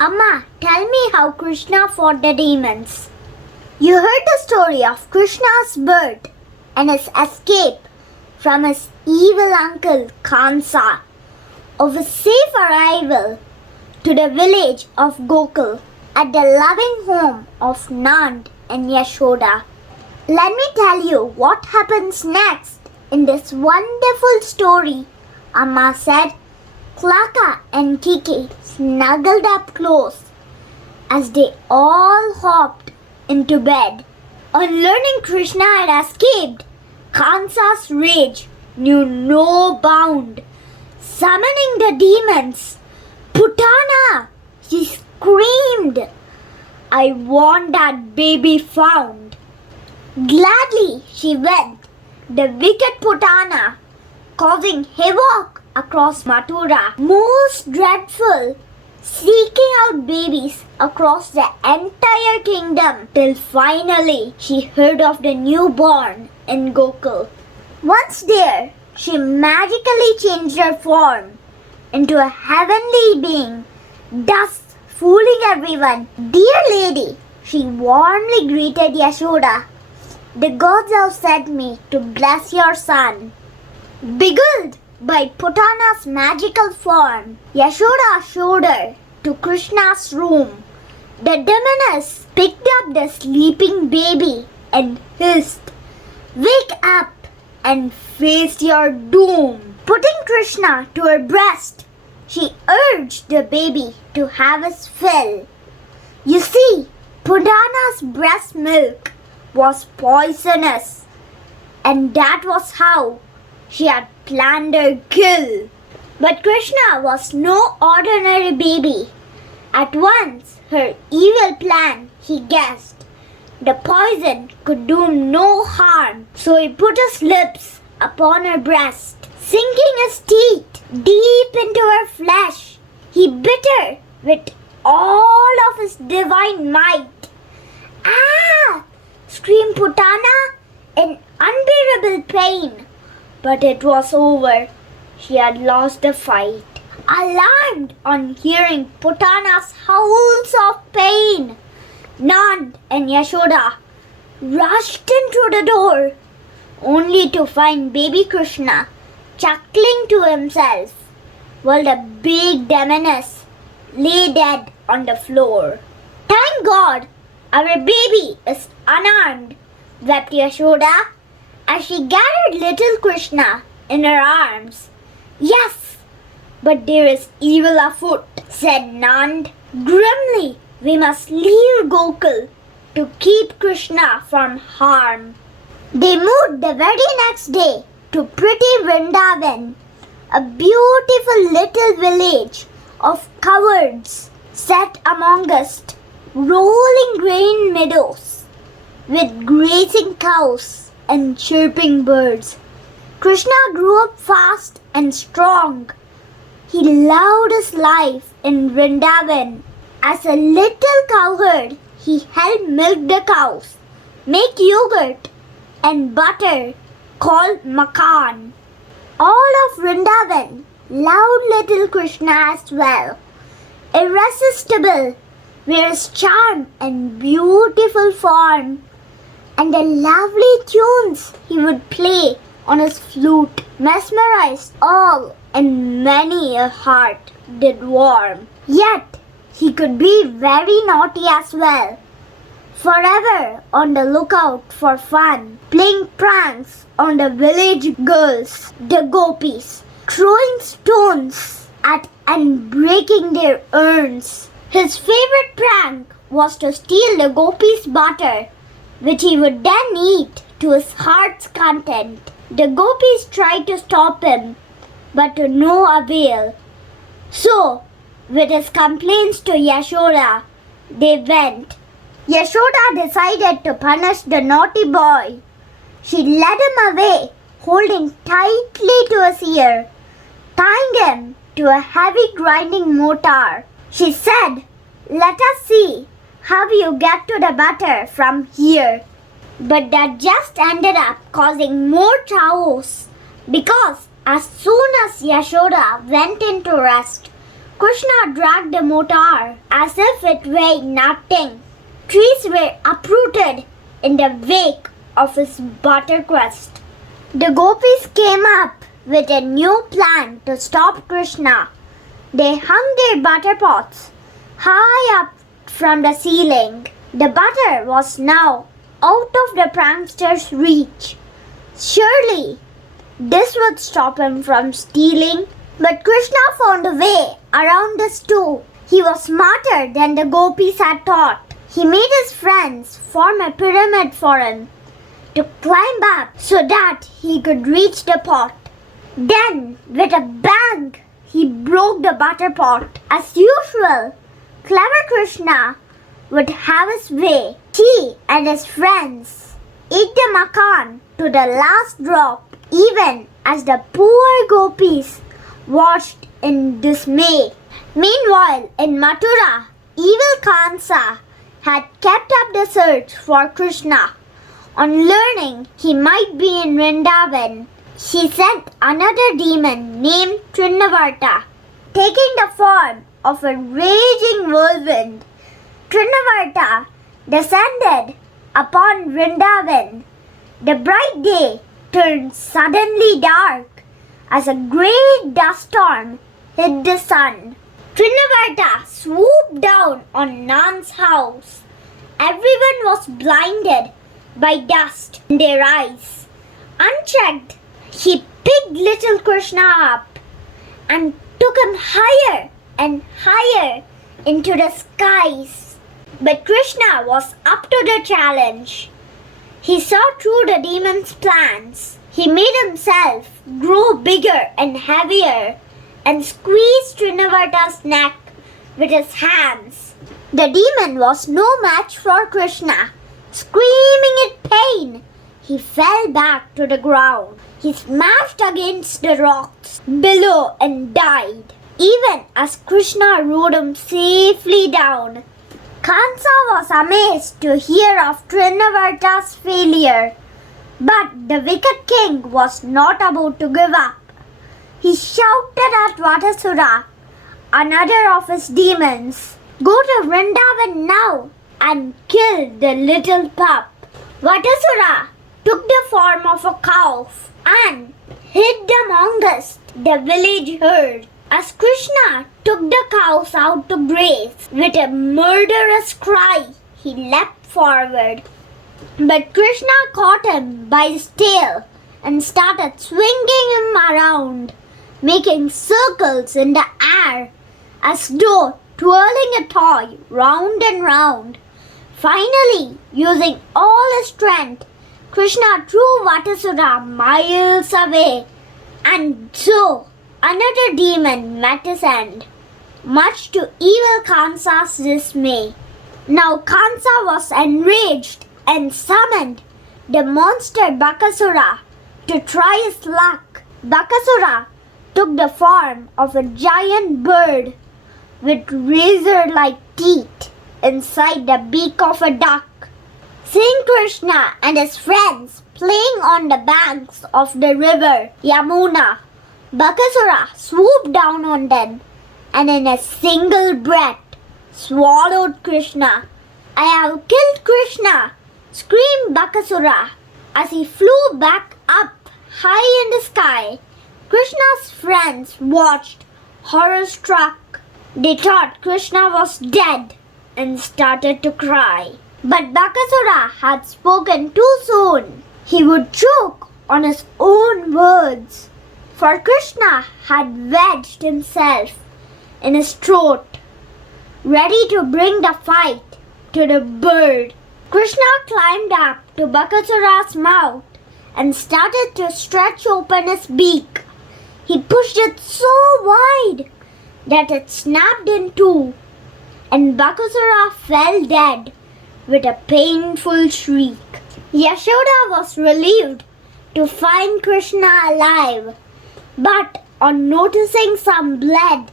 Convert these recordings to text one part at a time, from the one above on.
Amma, tell me how Krishna fought the demons. You heard the story of Krishna's birth and his escape from his evil uncle Kansa, of his safe arrival to the village of Gokul at the loving home of Nand and Yashoda. Let me tell you what happens next in this wonderful story. Amma said. Klaka and Kiki snuggled up close as they all hopped into bed. On learning Krishna had escaped, Kansa's rage knew no bound. Summoning the demons, Putana, she screamed, "I want that baby found." Gladly she went, the wicked Putana, causing havoc across Mathura, most dreadful, seeking out babies across the entire kingdom till finally she heard of the newborn in Gokul. Once there, she magically changed her form into a heavenly being, thus fooling everyone. "Dear lady," she warmly greeted Yashoda, "the gods have sent me to bless your son." Beguiled by Putana's magical form, Yashoda showed her to Krishna's room. The demoness picked up the sleeping baby and hissed, "Wake up and face your doom." Putting Krishna to her breast, she urged the baby to have his fill. You see, Putana's breast milk was poisonous, and that was how she had planned her kill. But Krishna was no ordinary baby. At once, her evil plan, he guessed. The poison could do no harm, so he put his lips upon her breast. Sinking his teeth deep into her flesh, he bit her with all of his divine might. "Ah!" screamed Putana in unbearable pain. But it was over. She had lost the fight. Alarmed on hearing Putana's howls of pain, Nand and Yashoda rushed into the door, only to find baby Krishna chuckling to himself, while the big demoness lay dead on the floor. "Thank God, our baby is unarmed," wept Yashoda, as she gathered little Krishna in her arms. "Yes, but there is evil afoot," said Nand. "Grimly, we must leave Gokul to keep Krishna from harm." They moved the very next day to pretty Vrindavan, a beautiful little village of cowards set amongst rolling grain meadows with grazing cows and chirping birds. Krishna grew up fast and strong. He loved his life in Vrindavan. As a little cowherd, he helped milk the cows, make yogurt and butter called makan. All of Vrindavan loved little Krishna as well. Irresistible were his charm and beautiful form, and the lovely tunes he would play on his flute mesmerized all, and many a heart did warm. Yet he could be very naughty as well, forever on the lookout for fun, playing pranks on the village girls, the gopis, throwing stones at and breaking their urns. His favorite prank was to steal the gopis' butter, which he would then eat to his heart's content. The gopis tried to stop him, but to no avail. So, with his complaints to Yashoda, they went. Yashoda decided to punish the naughty boy. She led him away, holding tightly to his ear, tying him to a heavy grinding mortar. She said, "Let us see how you get to the butter from here." But that just ended up causing more chaos, because as soon as Yashoda went into rest, Krishna dragged the motor as if it weighed nothing. Trees were uprooted in the wake of his butter quest. The gopis came up with a new plan to stop Krishna. They hung their butter pots high up from the ceiling. The butter was now out of the prankster's reach. Surely this would stop him from stealing. But Krishna found a way around this too. He was smarter than the gopis had thought. He made his friends form a pyramid for him to climb up so that he could reach the pot. Then, with a bang, he broke the butter pot. As usual, clever Krishna would have his way. He and his friends ate the makan to the last drop, even as the poor gopis watched in dismay. Meanwhile, in Mathura, evil Kansa had kept up the search for Krishna. On learning he might be in Vrindavan, she sent another demon named Trinavarta, taking the form of a raging whirlwind. Trinavarta descended upon Vrindavan. The bright day turned suddenly dark as a great dust storm hid the sun. Trinavarta swooped down on Nan's house. Everyone was blinded by dust in their eyes. Unchecked, he picked little Krishna up and took him higher and higher into the skies. But Krishna was up to the challenge. He saw through the demon's plans. He made himself grow bigger and heavier and squeezed Trinavarta's neck with his hands. The demon was no match for Krishna. Screaming in pain, he fell back to the ground. He smashed against the rocks below and died, even as Krishna rode him safely down. Kansa was amazed to hear of Trinavarta's failure, but the wicked king was not about to give up. He shouted at Vatasura, another of his demons, "Go to Vrindavan now and kill the little pup." Vatasura took the form of a calf and hid amongst the village herd. As Krishna took the cows out to graze, with a murderous cry, he leapt forward. But Krishna caught him by his tail and started swinging him around, making circles in the air as though twirling a toy round and round. Finally, using all his strength, Krishna threw Vatasura miles away, and so another demon met his end, much to evil Kansa's dismay. Now Kansa was enraged and summoned the monster Bakasura to try his luck. Bakasura took the form of a giant bird with razor-like teeth inside the beak of a duck. Seeing Krishna and his friends playing on the banks of the river Yamuna, Bakasura swooped down on them and in a single breath swallowed Krishna. "I have killed Krishna!" screamed Bakasura as he flew back up high in the sky. Krishna's friends watched, horror-struck. They thought Krishna was dead and started to cry. But Bakasura had spoken too soon. He would choke on his own words, for Krishna had wedged himself in his throat, ready to bring the fight to the bird. Krishna climbed up to Bakasura's mouth and started to stretch open his beak. He pushed it so wide that it snapped in two, and Bakasura fell dead with a painful shriek. Yashoda was relieved to find Krishna alive, but on noticing some blood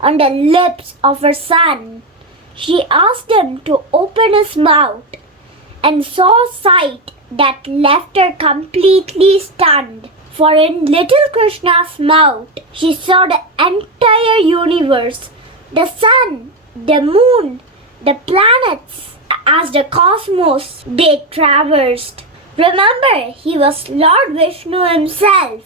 on the lips of her son, she asked him to open his mouth and saw a sight that left her completely stunned. For in little Krishna's mouth, she saw the entire universe the sun, the moon, the planets, as the cosmos they traversed. Remember, he was Lord Vishnu himself,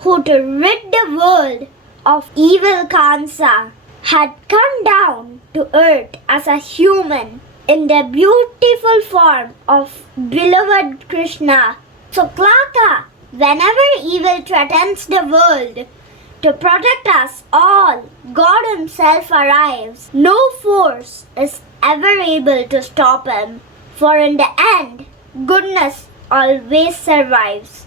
who to rid the world of evil Kansa had come down to earth as a human in the beautiful form of beloved Krishna. So Klaka, whenever evil threatens the world, to protect us all, God himself arrives. No force is ever able to stop him, for in the end, goodness always survives.